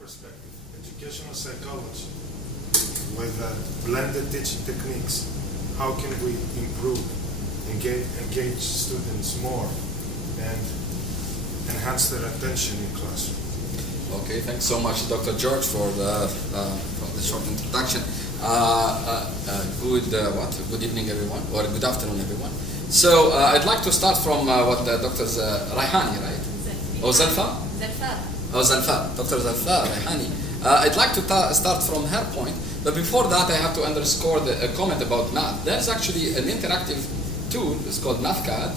perspective, educational psychology, with blended teaching techniques, how can we improve, engage students more, and enhance their attention in class? Okay, thanks so much, Dr. George, for the short introduction. Good evening, everyone, or good afternoon, everyone. So I'd like to start from what Dr. Raihani, right? Or Zalfa? Oh, Zalfa, Dr. Zalfa Raihani. I'd like to start from her point, but before that I have to underscore a comment about math. There's actually an interactive tool, it's called MathCAD,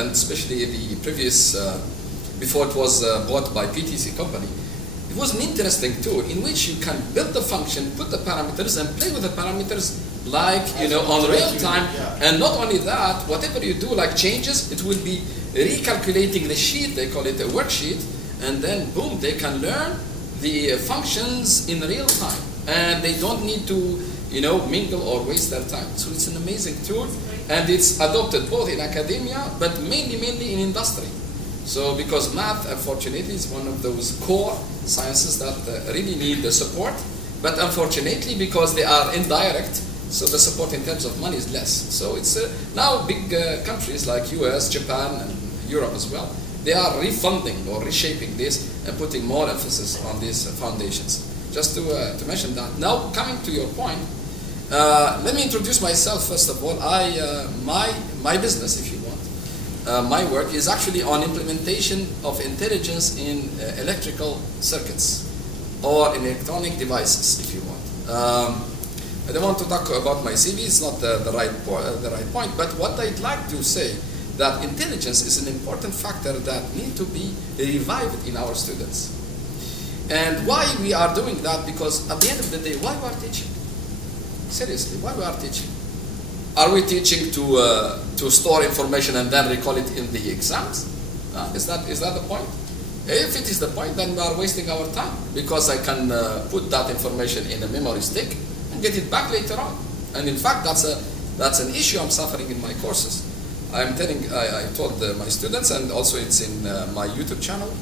and especially the previous, before it was bought by PTC company, it was an interesting tool in which you can build the function, put the parameters, and play with the parameters like, on real time. And not only that, whatever you do, like changes, it will be recalculating the sheet, they call it a worksheet, and then boom, they can learn the functions in real time. And they don't need to, mingle or waste their time. So it's an amazing tool, and it's adopted both in academia, but mainly in industry. So because math, unfortunately, is one of those core sciences that really need the support, but unfortunately, because they are indirect, so the support in terms of money is less. So it's now big countries like US, Japan, and Europe as well, they are refunding or reshaping this and putting more emphasis on these foundations. Just to mention that. Now, coming to your point, let me introduce myself first of all. My business, if you want, my work is actually on implementation of intelligence in electrical circuits or in electronic devices, if you want. I don't want to talk about my CV, it's not the right point, but what I'd like to say that intelligence is an important factor that needs to be revived in our students. And why we are doing that? Because at the end of the day, why we are teaching? Seriously, why we are teaching? Are we teaching to store information and then recall it in the exams? Is that the point? If it is the point, then we are wasting our time, because I can put that information in a memory stick and get it back later on. And in fact, that's an issue I'm suffering in my courses. I told my students, and also it's in my YouTube channel,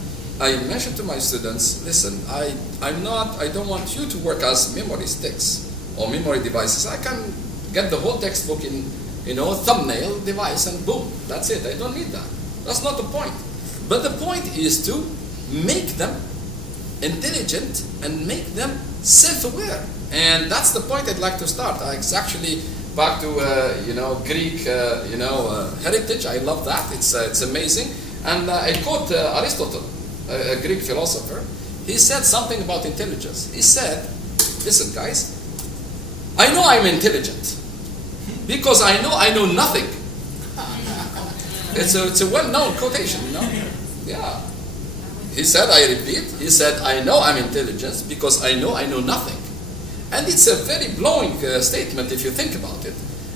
I mentioned to my students, listen, I don't want you to work as memory sticks or memory devices. I can get the whole textbook in, thumbnail device, and boom, that's it. I don't need that. That's not the point. But the point is to make them intelligent and make them self-aware. And that's the point I'd like to start. It's actually back to Greek heritage. I love that. It's amazing. And I quote Aristotle, a Greek philosopher. He said something about intelligence. He said, listen guys, I know I'm intelligent because I know nothing. It's a well-known quotation, Yeah. He said, I repeat, he said, I know I'm intelligent because I know nothing. And it's a very blowing statement if you think about it.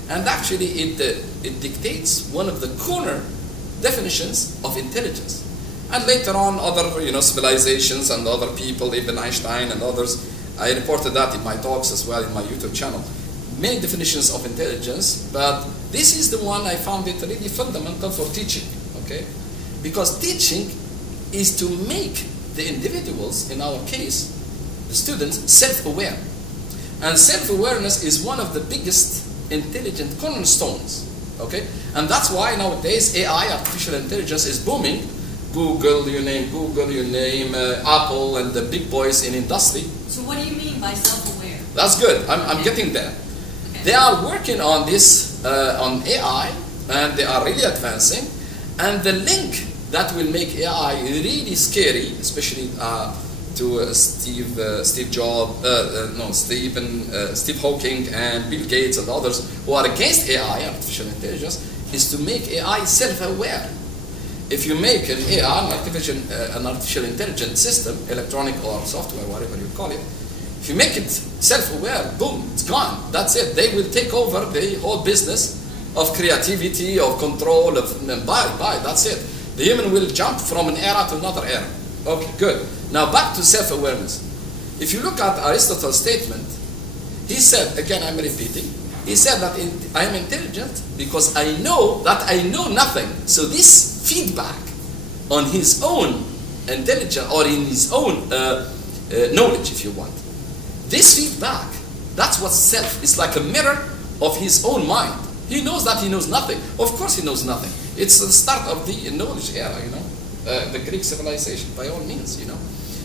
And actually it dictates one of the corner definitions of intelligence. And later on, other civilizations and other people, even Einstein and others, I reported that in my talks as well in my YouTube channel. Many definitions of intelligence, but this is the one I found it really fundamental for teaching, okay? Because teaching is to make the individuals, in our case, the students, self-aware. And self-awareness is one of the biggest intelligent cornerstones, okay? And that's why nowadays AI, artificial intelligence, is booming. Google, you name Apple and the big boys in industry. So what do you mean by self-aware? That's good. I'm getting there. Okay. They are working on this, on AI, and they are really advancing. And the link that will make AI really scary, especially to Steve Hawking and Bill Gates and others who are against AI, artificial intelligence, is to make AI self-aware. If you make an AI, an artificial intelligence system, electronic or software, whatever you call it, if you make it self-aware, boom, it's gone. That's it. They will take over the whole business of creativity, of control, of bye, that's it. The human will jump from an era to another era. Okay, good. Now back to self-awareness. If you look at Aristotle's statement, he said, again I'm repeating, he said that I am intelligent because I know that I know nothing. So this feedback on his own intelligence or in his own knowledge, if you want. This feedback, that's what self is, like a mirror of his own mind. He knows that he knows nothing. Of course he knows nothing. It's the start of the knowledge era, you know, the Greek civilization, by all means, you know.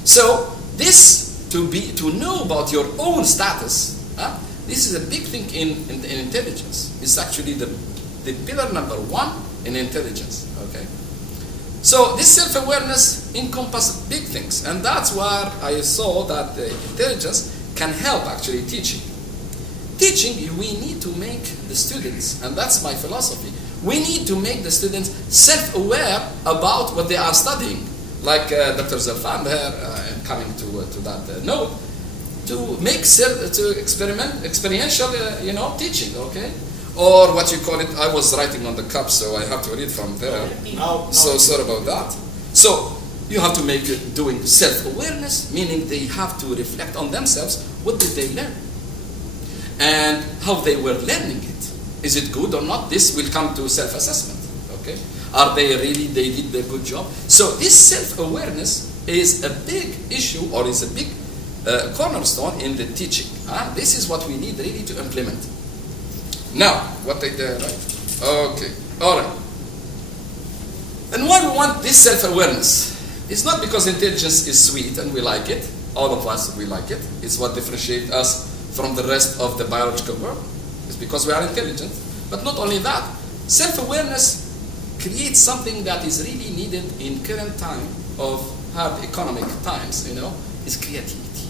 So this, to know about your own status, this is a big thing in intelligence. It's actually the pillar number one in intelligence, okay? So this self-awareness encompasses big things, and that's where I saw that intelligence can help actually teaching. Teaching, we need to make the students, and that's my philosophy, we need to make the students self-aware about what they are studying. Like Dr. Zalfan here, coming to that note, to make experiential, you know, teaching, okay? Or what you call it, I was writing on the cup, so I have to read from there. So sorry about that. So you have to make it doing self-awareness, meaning they have to reflect on themselves. What did they learn? And how they were learning it. Is it good or not? This will come to self-assessment, okay? Are they really, they did a good job? So this self-awareness is a big issue, or is a big cornerstone in the teaching. This is what we need really to implement. Now, what they did, right? Okay, all right. And why we want this self-awareness? It's not because intelligence is sweet and we like it. All of us, we like it. It's what differentiates us from the rest of the biological world. It's because we are intelligent. But not only that, self-awareness creates something that is really needed in current time of hard economic times, you know, is creativity.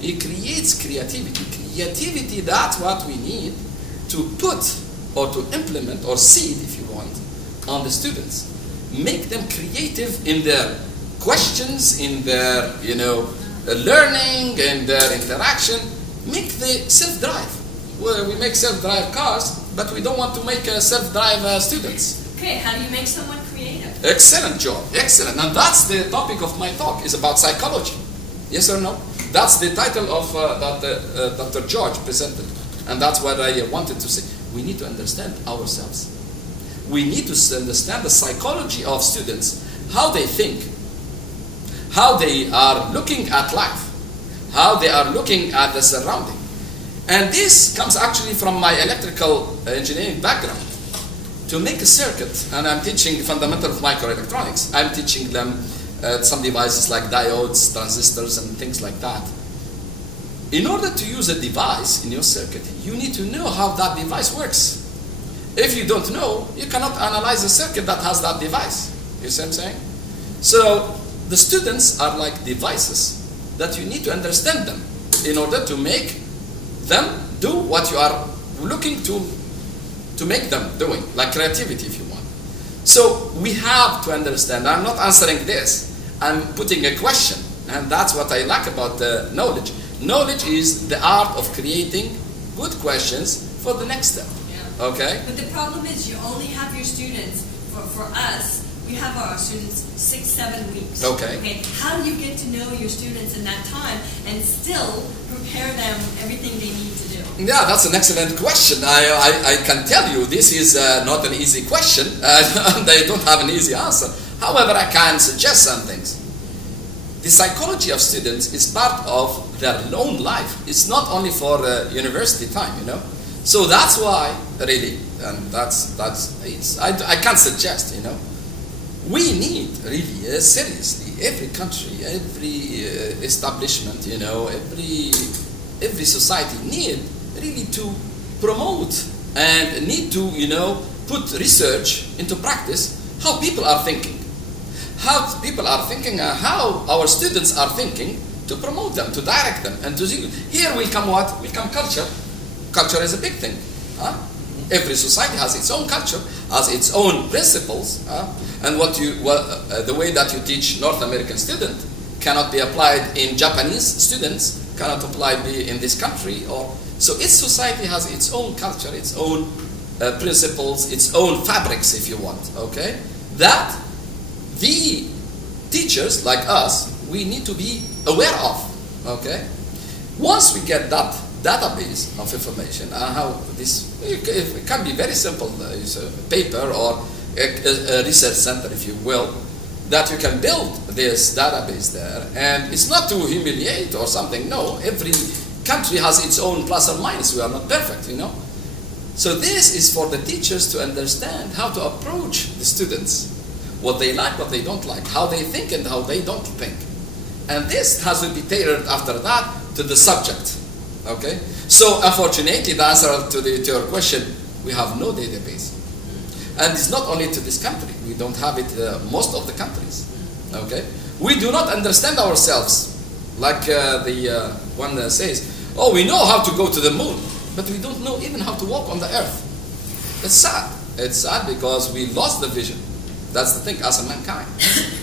It creates creativity. Creativity, that's what we need to put or to implement or seed, if you want, on the students. Make them creative in their questions, in their, you know, learning, and their interaction. Make the self-drive. Well, we make self-drive cars, but we don't want to make self-drive students. Okay, how do you make someone creative? Excellent job, excellent. And that's the topic of my talk, is about psychology. Yes or no? That's the title of that Dr. George presented. And that's what I wanted to say. We need to understand ourselves. We need to understand the psychology of students, how they think, how they are looking at life, how they are looking at the surrounding. And this comes actually from my electrical engineering background. To make a circuit, and I'm teaching fundamentals of microelectronics, I'm teaching them some devices like diodes, transistors, and things like that. In order to use a device in your circuit, you need to know how that device works. If you don't know, you cannot analyze a circuit that has that device. You see what I'm saying? So the students are like devices that you need to understand them in order to make them do what you are looking to make them doing, like creativity, if you want. So we have to understand. I'm not answering this. I'm putting a question, and that's what I like about knowledge. Knowledge is the art of creating good questions for the next step. Yeah. Okay? But the problem is you only have your students, for us, we have our students 6-7 weeks. Okay. How do you get to know your students in that time and still prepare them everything they need to do? Yeah, that's an excellent question. I can tell you this is not an easy question. They don't have an easy answer. However, I can suggest some things. The psychology of students is part of their own life. It's not only for university time, you know. So that's why, really, and I can suggest, you know, we need really, seriously, every country, every establishment, you know, every society need really to promote and need to, you know, put research into practice how people are thinking. How people are thinking, how our students are thinking, to promote them, to direct them, and to see. Here will come what? Will come culture. Culture is a big thing. Every society has its own culture, has its own principles, and the way that you teach North American student cannot be applied in Japanese students, cannot apply in this country. So each society has its own culture, its own principles, its own fabrics, if you want. Okay, that the teachers like us, we need to be aware of. Okay, once we get that database of information, how this, it can be very simple, it's a paper or a research center, if you will, that you can build this database there, and it's not to humiliate or something. No, every country has its own plus or minus. We are not perfect, you know. So this is for the teachers to understand how to approach the students, what they like, what they don't like, how they think and how they don't think. And this has to be tailored after that to the subject. Okay? So unfortunately, the answer to your question, we have no database. And it's not only to this country. We don't have it most of the countries. Okay? We do not understand ourselves. Like the one says, oh, we know how to go to the moon, but we don't know even how to walk on the earth. It's sad. It's sad because we lost the vision. That's the thing, as a mankind.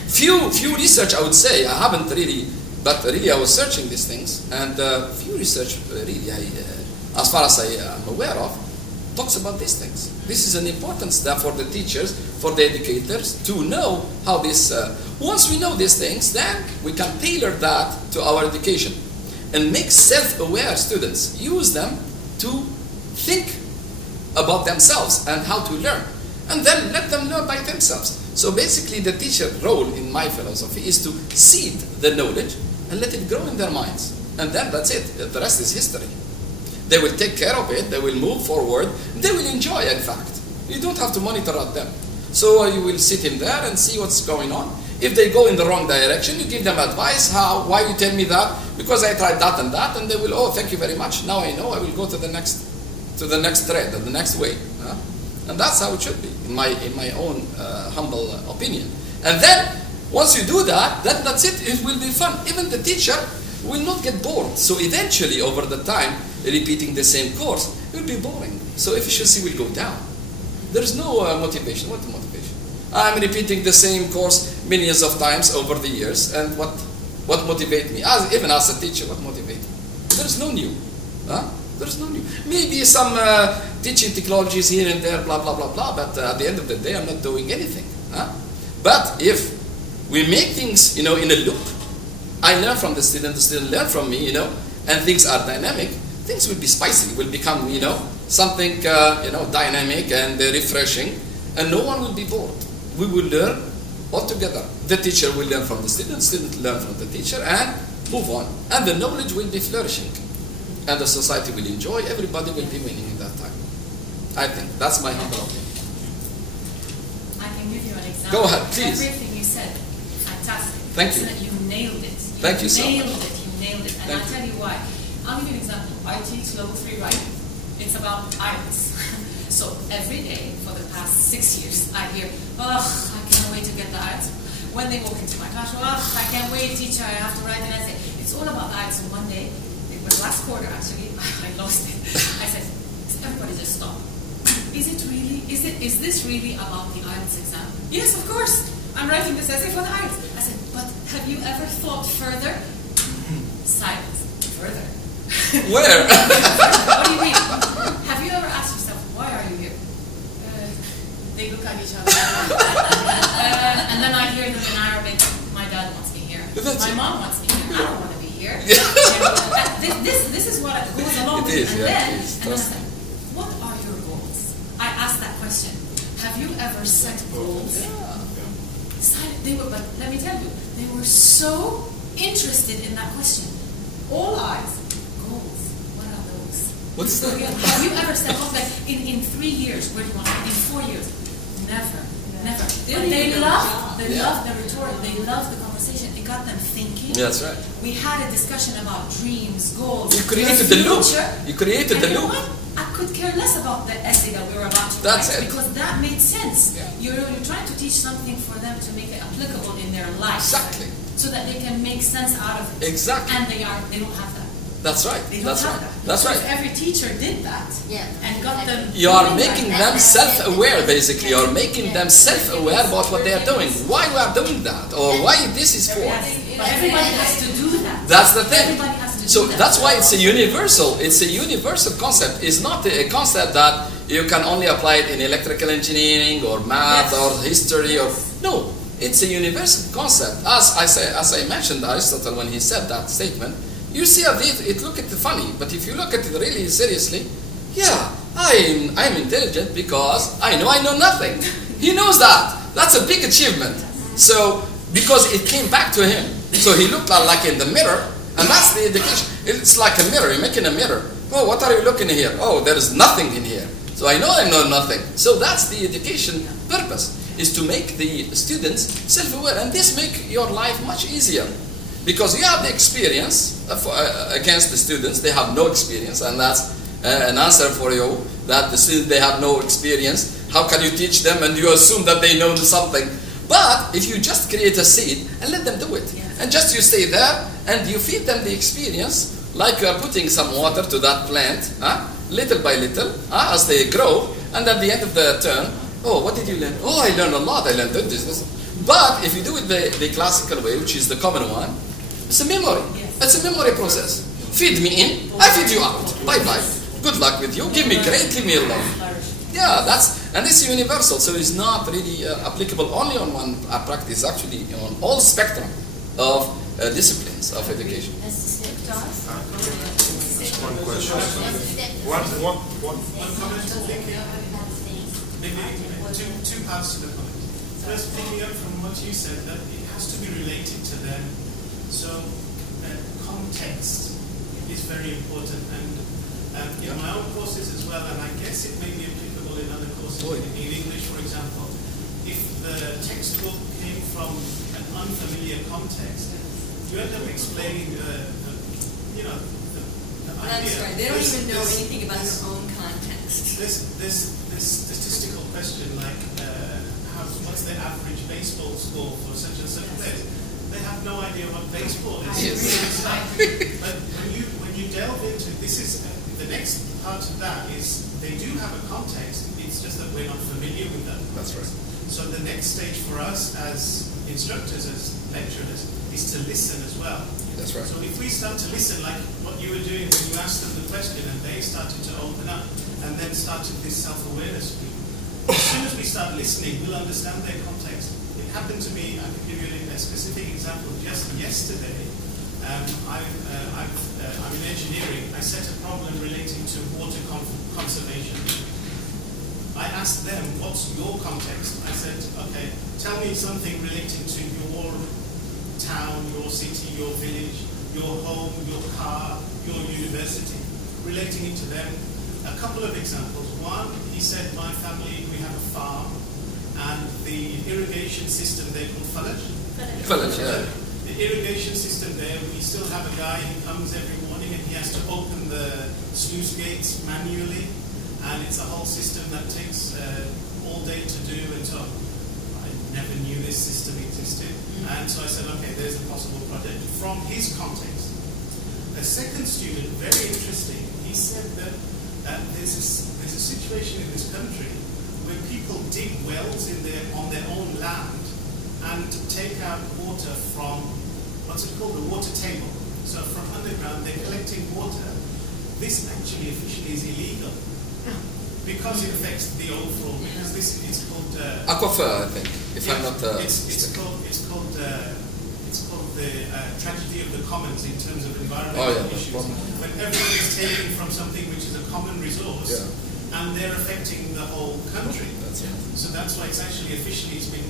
Few research, I would say, I haven't really, but really I was searching these things, and few research, really, as far as I am aware of, talks about these things. This is an important step for the teachers, for the educators, to know how this, once we know these things, then we can tailor that to our education and make self-aware students. Use them to think about themselves and how to learn, and then let them learn by themselves. So basically the teacher role in my philosophy is to seed the knowledge and let it grow in their minds. And then that's it. The rest is history. They will take care of it, they will move forward, they will enjoy, in fact. You don't have to monitor at them. So you will sit in there and see what's going on. If they go in the wrong direction, you give them advice. Why you tell me that? Because I tried that, and they will, oh, thank you very much. Now I know, I will go to the next thread, the next way. And that's how it should be, in my own humble opinion. And then, once you do that, then that's it. It will be fun. Even the teacher will not get bored. So eventually, over the time, repeating the same course, it will be boring. So efficiency will go down. There's no motivation. What motivation? I'm repeating the same course millions of times over the years, and what motivates me? Even as a teacher, what motivates me? There's no new. There's no new. Maybe some teaching technologies here and there, blah, blah, blah, blah, but at the end of the day, I'm not doing anything. But if we make things, in a loop, I learn from the student learn from me, and things are dynamic, things will be spicy, will become, something, dynamic and refreshing, and no one will be bored. We will learn all together. The teacher will learn from the student learn from the teacher, and move on. And the knowledge will be flourishing. And the society will enjoy, everybody will be winning in that time. I think that's my humble opinion. I can give you an example. Go ahead, please. Everything you said, fantastic. Thank you. You nailed it. Thank you so much. You nailed it. And I'll tell you why. I'll give you an example. I teach level 3 writing. It's about IELTS. So every day for the past 6 years, I hear, oh, I can't wait to get the IELTS. When they walk into my classroom, oh, I can't wait, teacher, I have to write an essay. It's all about IELTS. And one day, it was last quarter actually, I lost it. I said, everybody just stop. Is this really about the IELTS exam? Yes, of course. I'm writing this essay for the IELTS. I said, but have you ever thought further? Silence. Further. Where? What do you mean? Have you ever asked yourself, why are you here? They look at each other. And then I hear them in Arabic, my dad wants me here. My mom wants me here. I don't want to be here. This is what goes along with it. And then I said, what are your goals? I asked that question. Have you ever set goals? But let me tell you, they were so interested in that question. All eyes. Goals. What are those? What's that? Have you ever set goals like in 3 years? Where do you want to be? In 4 years? Never. But they love the rhetoric. They love the conversation. It got them thinking. Yeah, that's right. We had a discussion about dreams, goals. You created the loop. You created the loop. I could care less about the essay that we were about to That's write it. because that made sense. Yeah. You're trying to teach something for them to make it applicable in their life. Exactly. So that they can make sense out of it. Exactly. And they don't have that. That's right. They don't That's have right. that. That's Because right. every teacher did that and got them. You are doing making that. them self-aware, basically. You are making them self-aware about what they are doing. Why we are doing that, or why this is for. But everybody has to do that. That's the thing. Everybody has to do So that. that's why it's a universal. It's a universal concept. It's not a concept that you can only apply it in electrical engineering or math or history or no. It's a universal concept. As I mentioned, Aristotle, when he said that statement, you see it look at it funny, but if you look at it really seriously, yeah, I'm intelligent because I know nothing. He knows that. That's a big achievement. So because it came back to him. So he looked like in the mirror, and that's the education. It's like a mirror. You're making a mirror. Oh, what are you looking here? Oh, there is nothing in here. So I know nothing. So that's the education purpose, is to make the students self-aware, and this make your life much easier. Because you have the experience against the students, they have no experience, and that's an answer for you, that the students, they have no experience. How can you teach them and you assume that they know something? But if you just create a seed and let them do it, and just you stay there and you feed them the experience, like you are putting some water to that plant, little by little, as they grow, and at the end of the term, oh, what did you learn? Oh, I learned a lot, I learned this. But if you do it the classical way, which is the common one, it's a memory. It's a memory process. Feed me in, I feed you out. Bye-bye. Good luck with you. Give me great, leave me alone. Yeah, and this is universal, so it's not really applicable only on one practice, actually on all spectrum of disciplines of education. One question. One comment to thinking. Maybe two parts to the comment. First, picking up from what you said, that it has to be related to them. So, context is very important, and in my own courses as well, and I guess it may be applicable in other courses. In English, for example, if the textbook came from an unfamiliar context, you end up explaining the idea. That's right. They don't even know anything about their own context. This statistical question, like what's the average baseball score for such and such a place? They have no idea what baseball is. But when you delve into this, is the next part of that is they do have a context. It's just that we're not familiar with that. That's right. So the next stage for us as instructors, as lecturers, is to listen as well. That's right. So if we start to listen, like what you were doing when you asked them the question, and they started to open up, and then started this self-awareness group. As soon as we start listening, we'll understand their context. It happened to me. I can give you a specific example. Just yesterday, I'm in engineering. I set a problem relating to water conservation. I asked them, what's your context? I said, okay, tell me something relating to your town, your city, your village, your home, your car, your university, relating it to them. A couple of examples. One, he said, my family, we have a farm, and the irrigation system there called Falaj. Yeah. The irrigation system there, we still have a guy who comes every morning and he has to open the sluice gates manually, and it's a whole system that takes all day to do, and so I never knew this system existed. And so I said, okay, there's a possible project from his context. A second student, very interesting, he said that there's a situation in this country where people dig wells on their own land and take out water from, what's it called, the water table. So from underground, they're collecting water. This actually officially is illegal because it affects the overall, because this is called aquifer, I think. If I'm not it's called the tragedy of the commons in terms of environmental issues. When everyone is taking from something which is a common resource, and they're affecting the whole country. So that's why it's actually officially been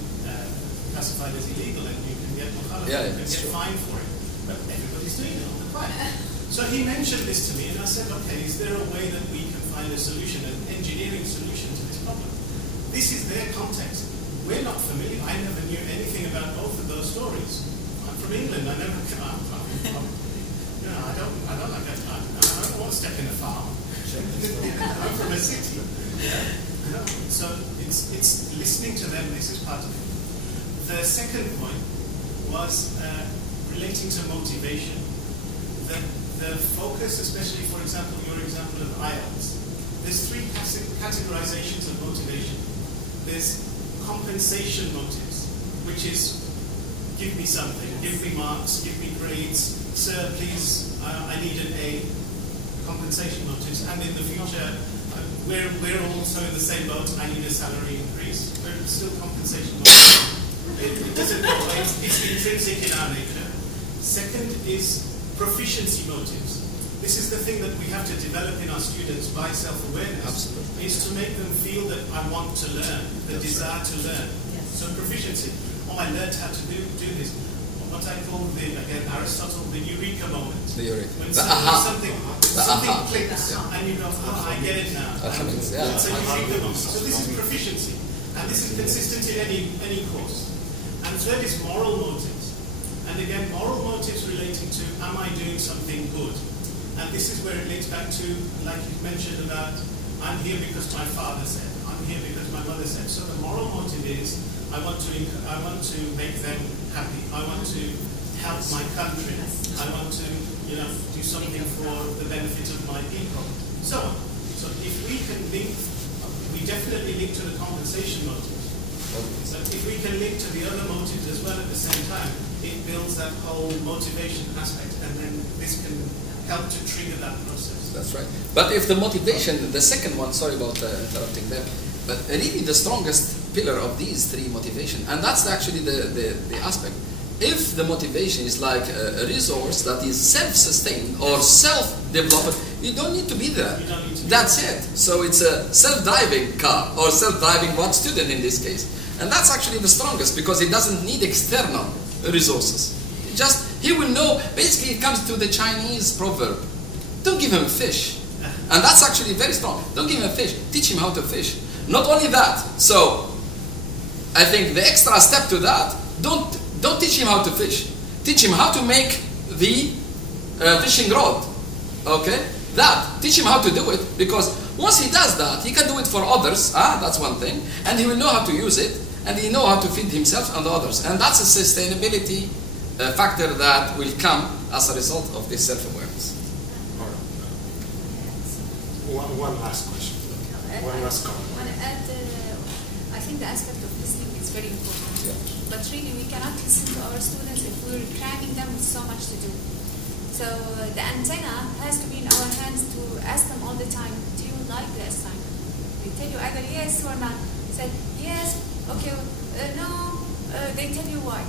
classified as illegal, and you can get fined for it. But everybody's doing it on the quiet. So he mentioned this to me, and I said, okay, is there a way that we can find a solution, an engineering solution to this problem? This is their context. We're not familiar. I never knew anything about both of those stories. I'm from England. I never come out. I don't want to step in a farm. I'm from a city. So it's listening to them. This is part of it. The second point was relating to motivation. The focus, especially, for example, your example of IELTS, there's three categorizations of motivation. There's compensation motives, which is give me something, give me marks, give me grades, sir, please, I need an A. Compensation motives, and in the future, we're also in the same boat. I need a salary increase. We're still compensation motives. It doesn't go away. It's intrinsic in our nature. Second is proficiency motives. This is the thing that we have to develop in our students by self-awareness. Absolutely. Is to make them feel that I want to learn, the desire to learn. Yes. So proficiency. I learned how to do this. What I call again Aristotle, the eureka moment. The eureka. When something clicks and you go, oh, I get it now. It's a eureka moment. So this is proficiency, and this is consistent in any course. And third is moral motives. And again, moral motives relating to, am I doing something good? And this is where it links back to, like you mentioned about, I'm here because my father said, I'm here because my mother said. So the moral motive is, I want to make them happy. I want to help my country. I want to, do something for the benefit of my people. So if we can link, we definitely link to the compensation motive. So if we can link to the other motives as well at the same time, it builds that whole motivation aspect, and then this can help to trigger that process. That's right. But if the motivation, the second one, sorry about interrupting there, but really the strongest pillar of these three motivation, and that's actually the aspect. If the motivation is like a resource that is self-sustained or self-developed, you don't need to be there. That's it. So it's a self-driving car or self-driving one student in this case. And that's actually the strongest because it doesn't need external resources. He will know, basically it comes to the Chinese proverb, don't give him a fish. And that's actually very strong. Don't give him a fish, teach him how to fish. Not only that, so I think the extra step to that, don't teach him how to fish. Teach him how to make the fishing rod. Okay? Teach him how to do it, because once he does that, he can do it for others. That's one thing. And he will know how to use it, and he know how to feed himself and others. And that's a sustainability factor that will come as a result of this self-awareness. All right. One last question. One last comment. I think the aspect of listening is very important. Yeah. But really, we cannot listen to our students if we're cramming them with so much to do. So the antenna has to be in our hands to ask them all the time, do you like the assignment? They tell you either yes or not. They said, yes, okay, no, they tell you why.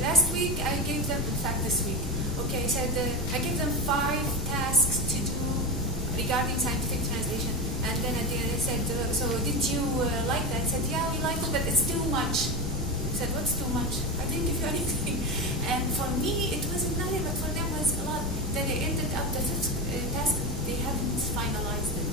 Last week I gave them, in fact this week, okay, I said, I gave them 5 tasks to do regarding scientific translation. And then at the end they said, so did you like that? I said, yeah, we liked it, but it's too much. I said, what's too much? I didn't give you anything. And for me, it wasn't nothing, but for them it was a lot. Then they ended up the 5th task, they hadn't finalized it.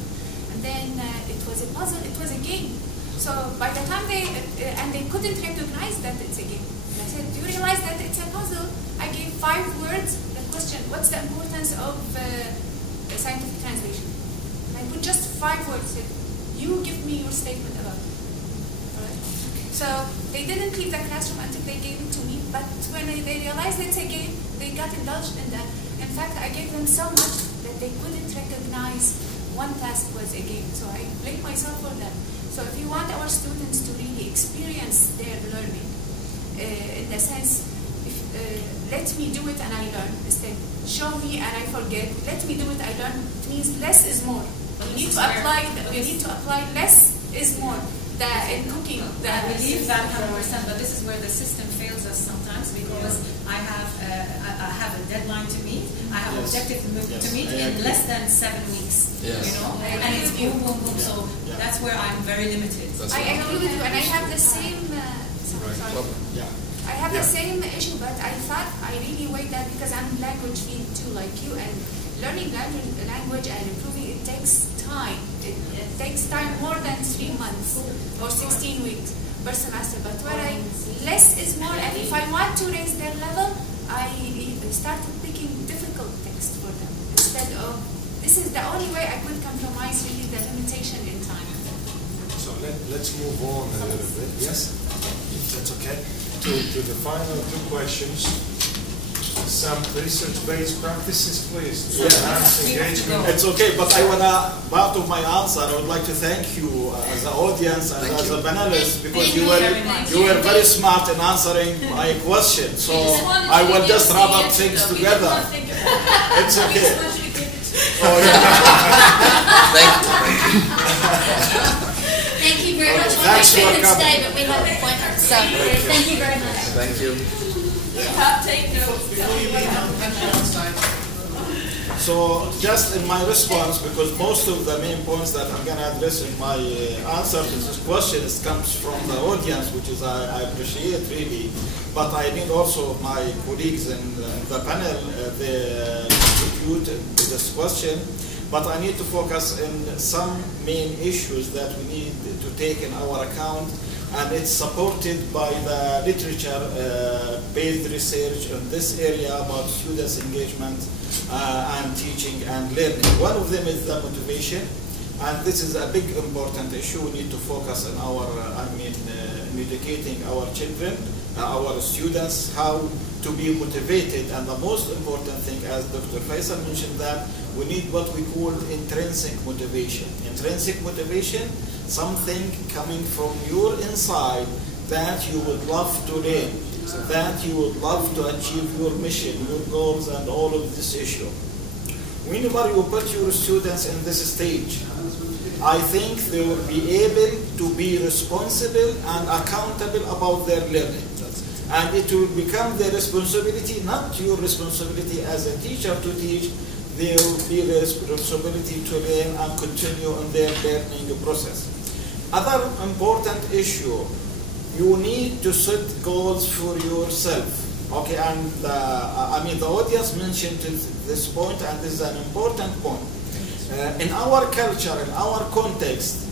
And then it was a puzzle, it was a game. So by the time they couldn't recognize that it's a game. And I said, do you realize that it's a puzzle? I gave 5 words, the question, what's the importance of scientific translation? And I put just 5 words, said, you give me your statement about it. Right? So they didn't leave the classroom until they gave it to me, but when they realized it's a game, they got indulged in that. In fact, I gave them so much that they couldn't recognize one task was a game. So I blame myself for that. So if you want our students to really experience their learning, in the sense, let me do it and I learn, instead show me and I forget, let me do it, I learn, it means less is more. We need to apply less is more. In cooking, I believe that 100%, but this is where the system fails us sometimes, because I have a deadline to meet, I have objective to meet in less than 7 weeks. Yes. And it's boom, boom, boom. So that's where I'm very limited. I agree with you, and I have the same. I have the same issue, but I thought I really weighed that because I'm language field too, like you, and learning language and improving it takes time. It takes time more than 3 months or 16 weeks per semester. But less is more, and if I want to raise their level, I started picking difficult text for them instead of. This is the only way I could compromise really the limitation in time. So let's move on a little bit. Yes, if that's okay. To the final 2 questions. Some research-based practices, please. Engagement. It's okay, but I wanna, part of my answer, I would like to thank you as an audience and as a panelist, because you were very smart in answering my question. So I will just wrap up things together. It's okay. Thank you very much. We couldn't stay, but we have a point. So thank you very much. Thank you. Take notes. So just in my response, because most of the main points that I'm going to address in my answer to this question comes from the audience, which is I appreciate really, but I need also my colleagues in the panel, they contribute to this question. But I need to focus on some main issues that we need to take in our account, and it's supported by the literature-based research in this area about students' engagement and teaching and learning. One of them is the motivation, and this is a big important issue. We need to focus on our, educating our children, our students, how to be motivated, and the most important thing, as Dr. Faisal mentioned, that we need what we call intrinsic motivation. Intrinsic motivation, something coming from your inside that you would love to learn, that you would love to achieve your mission, your goals, and all of this issue. Whenever you put your students in this stage, I think they will be able to be responsible and accountable about their learning. And it will become their responsibility, not your responsibility as a teacher to teach. There will be the responsibility to learn and continue on their learning process. Other important issue, you need to set goals for yourself. Okay, and the audience mentioned this point, and this is an important point. In our culture, in our context,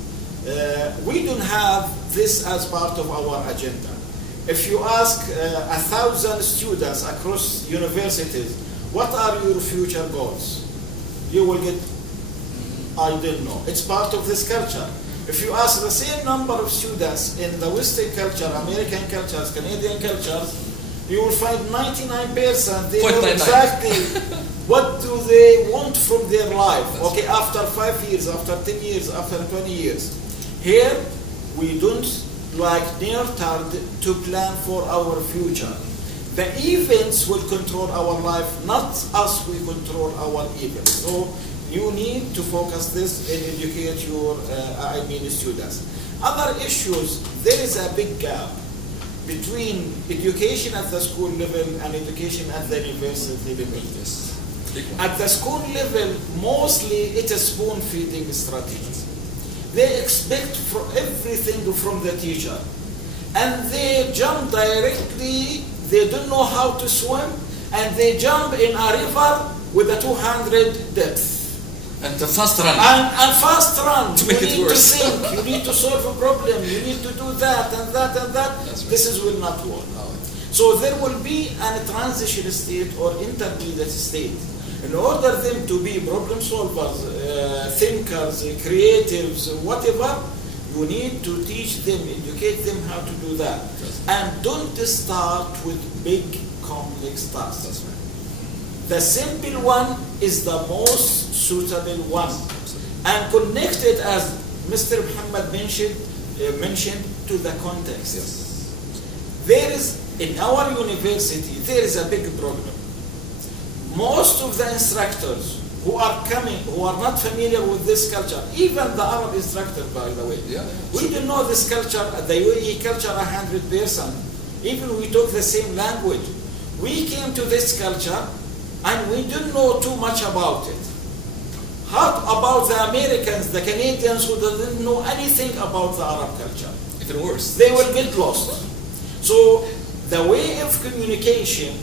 we don't have this as part of our agenda. If you ask 1,000 students across universities, what are your future goals? You will get, I don't know. It's part of this culture. If you ask the same number of students in the Western culture, American cultures, Canadian cultures, you will find 99% they know exactly what do they want from their life. Okay, after 5 years, after 10 years, after 20 years. Here, we don't like nurtured to plan for our future. The events will control our life, not us we control our events. So you need to focus this and educate your students. Other issues, there is a big gap between education at the school level and education at the university level. Yes. At the school level, mostly it's a spoon-feeding strategy. They expect for everything from the teacher. And they jump directly, they don't know how to swim, and they jump in a river with a 200 depth. And a fast run. And fast run. To make it worse. You need to think, you need to solve a problem, you need to do that and that and that. Right. This will not work. So there will be a transition state or intermediate state. In order them to be problem solvers, thinkers, creatives, whatever, you need to teach them, educate them how to do that. And don't start with big, complex tasks. That's right. The simple one is the most suitable one. And connected, as Mr. Muhammad mentioned, to the context. Yes. There is, in our university, there is a big problem. Most of the instructors who are coming, who are not familiar with this culture, even the Arab instructor, by the way, we don't know this culture, the UAE culture 100%. Even we talk the same language. We came to this culture and we don't know too much about it. How about the Americans, the Canadians who didn't know anything about the Arab culture? Even worse. They will get lost. So the way of communication,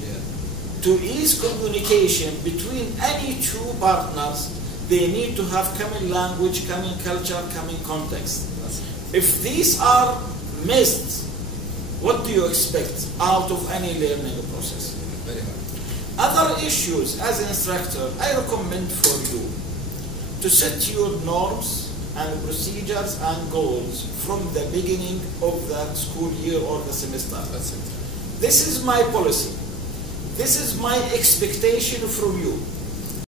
to ease communication between any two partners, they need to have common language, common culture, common context. If these are missed, what do you expect out of any learning process? Very hard. Other issues, as an instructor, I recommend for you to set your norms and procedures and goals from the beginning of the school year or the semester. That's it. This is my policy. This is my expectation from you.